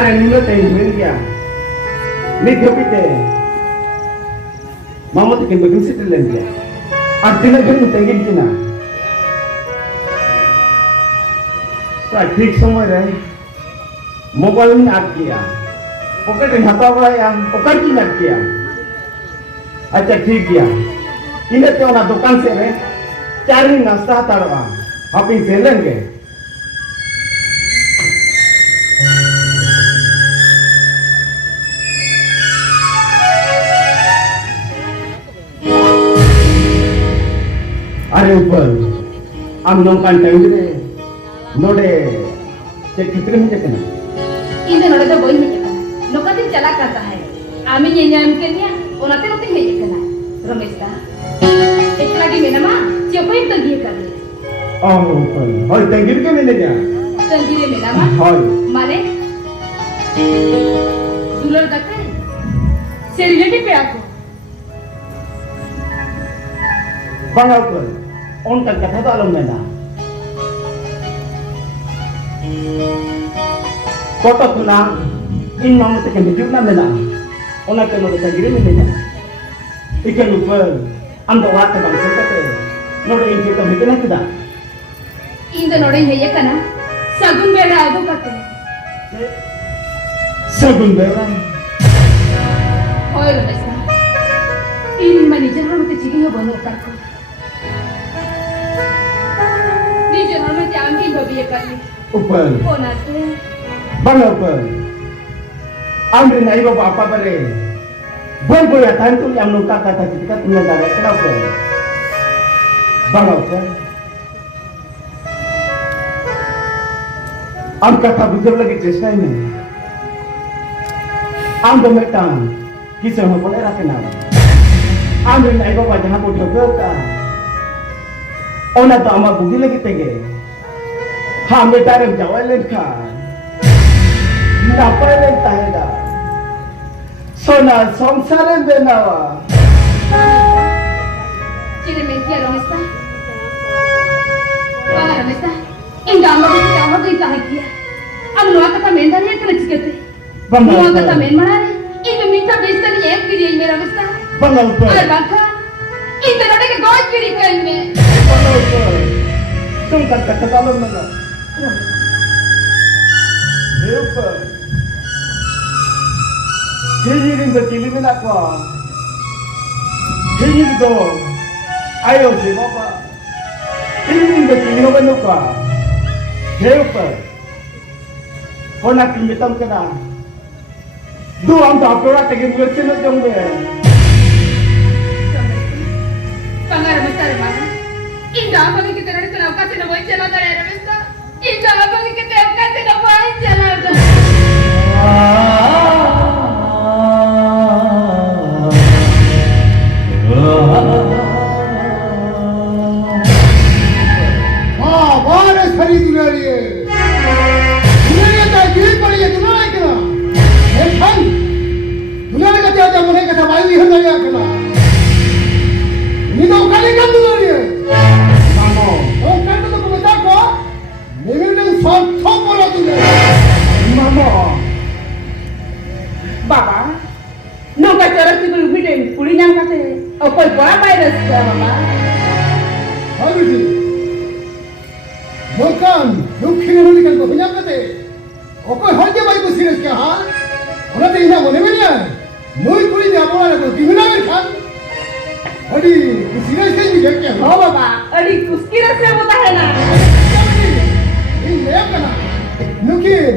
Are nilo tayo media. Nito pite. Mama tikin bagin sitil lendia. At dinagyan mo tangin kina. Sa ठीक समय रहे mobile में आग किया पकड़ हटा हुआ या पकड़ की लग किया अच्छा ठीक किया इन्हें तो ना दुकान से रहे चार ही नाश्ता तड़वा आप ही से लेंगे अरे ऊपर हम नौकान टाइम रे नोडे चेक कितने में चेक ना इधर नोडे तो बोई में चेक ना नौका चला करता है आमी ये नाम के निया ओनाते नोते में चेक ना रमेश का एक लगी में ना माँ चेकोई तो दिए कर ले ऊपर और तंगीर के में ले जा तंगीर में ना माँ हाँ माने दुलर दक्के से रिलेटिव पे आपको बंगा ऊपर उनका कथा तो आलम में ना कोटा तुना इन मामले तक हिजुक ना मिला उन्हें के नोटे तंगीर में ले जा इकन ऊपर हम तो वाट बंद से करते नोटे इनके तो मिलना किदा इधर नोडे है ये कना सगुन बेरा आगो करते सगुन बेरा होय रमेश का इन मनी जहाँ में चिगी हो बनो करको निजर हमें त्याग की भविष्य करनी ऊपर होना से बंगा ऊपर आमरे नहीं बाबा apa bare boy boy atan tu yang nuka kata kita punya darah kenapa bangga ऊपर am kata bujur lagi चेष्टा ini am dometan kisah mau boleh rakenam amre नहीं बाबा जहाँ को ठोकर का ओना तो आमा बुद्धि लगी तेगे हाँ बेटा रे जवान लेखा नापाय लेता है दा सोना संसारे बेनावा चिरे में क्या रमेश का बाहर रमेश का इन दामों को क्या हो गई कहाँ किया अब नुआ कथा मेंढा नहीं करने चिकते नुआ कथा मेंढ मना रहे इन मीठा बेचता नहीं एक पीरी मेरा रमेश का बंगा ऊपर अरे बाका इन दोनों के गौर पीरी करेंगे बंगा ऊपर तुम कर कथा कालो मना हे ऊपर Hihiring berkili mina ko. Hihiring do. Ayo si bapa. Hihiring berkili mo bano ka. He ऊपर. Kona kimitam kana. Do am to apora tege buat na jombe. Pangar Ramesh का रे माना इन दामों के कितने तो नौका से नवाई चला था रे रमेश का इन दामों के कितने नौका से नवाई चला था हाँ बारिश खरी दुनिया दुनिया का जीत पड़ी है दुनिया के ना एक खन दुनिया का क्या क्या मुझे कथा वाली है ना क्या निनो काली का दुनिया Mamo. ओ कंट तो बता को मेरे ने सब सब बोला तूने Mamo. बाबा नौका चरक की कोई उम्मीद नहीं पूरी नाम करते और कोई बड़ा वायरस है बाबा हाँ बेटी मकान दुखी ने निकल को भैया कहते और कोई हर जगह को सीरियस क्या हाँ उन्हें तो इन्हें बोले में नहीं है नोई पूरी जापा वाले को दिखना में खान अड़ी सीरियस कहीं भी क्या हो बाबा अरे उसकी रस्म होता है ना इन लेब करना नुकिन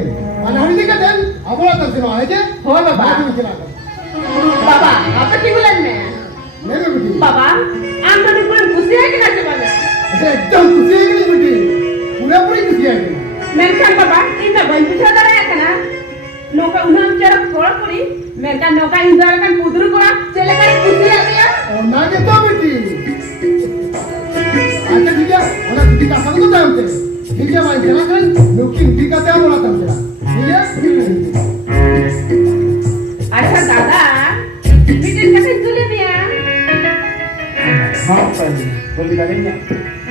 अनाहरी दिखते हैं अब वाला तरसीम आए जे हो बाबा बाबा आपका टिकुलन में मेरे बेटी बाबा आम तो टिकुलन खुशी है कि ना चबाने एकदम खुशी है कि नहीं बेटी पूरा पूरी खुशी है मेरकान बाबा इन ना बंद पूछा था या कना नौका उन्हें चरक थोड़ा पूरी मेरकान नौका इंद्रा kan पुदरू को चले कर खुशी आ गया और ना के तो बेटी अच्छा ठीक है और ठीक है सब तो जानते ठीक है भाई चला कर नुकिन ठीक है क्या बोला था तेरा ठीक है अच्छा दादा बिटिन का तुले दिया हाँ पहले बोली करेंगे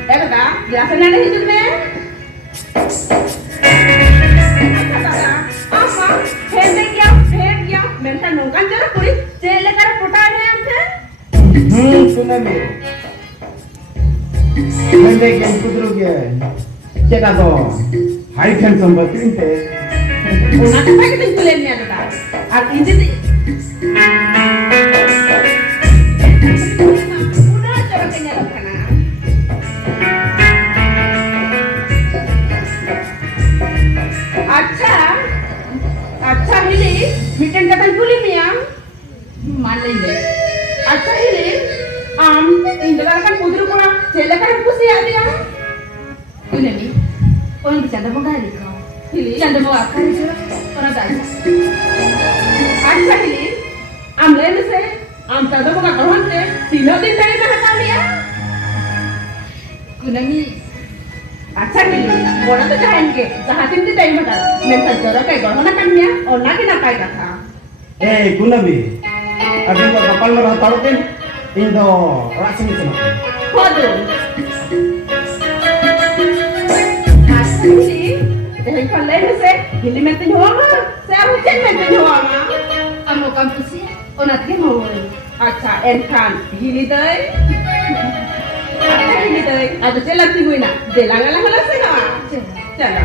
दादा जरा से ना नहीं तुमने अच्छा दादा आप Head gya, mental nongkan jara kuri, cele kara pota ne amte. Kunami. Mende game kudru gya. Ceta to high tension bakrin te. Una to pakai ting tulen ni ada. Ar inji ti. Una coba kenya lakana. अच्छा हिली meeting का तन पुली मिया मान लेंगे अच्छा हिली इन जगह kan putri pula cele kan pusi adia Kunami orang bercanda mau kali kau हिली bercanda mau apa sih orang tak अच्छा हिली लेने से तदा मुका कहन से तीनों दिन तरी में हटा लिया Kunami अच्छा हिली बोला तो चाहेंगे जहाँ तीन दिन तरी में हटा मैं जरा कहीं गढ़ना करनिया और ना कि ना पाई कथा Kunami. Abin ko kapal na tarutin. Indo rasin ito na. Hodo अच्छा हिली देख कर लेने से हिली में तीन हुआ ना से अब चेक में तीन हुआ ना amo kampus ya orang tak mau अच्छा एनखान हिली दई अच्छा हिली दई अब चला ती हुई ना दे लांगा लांगा से ना चलो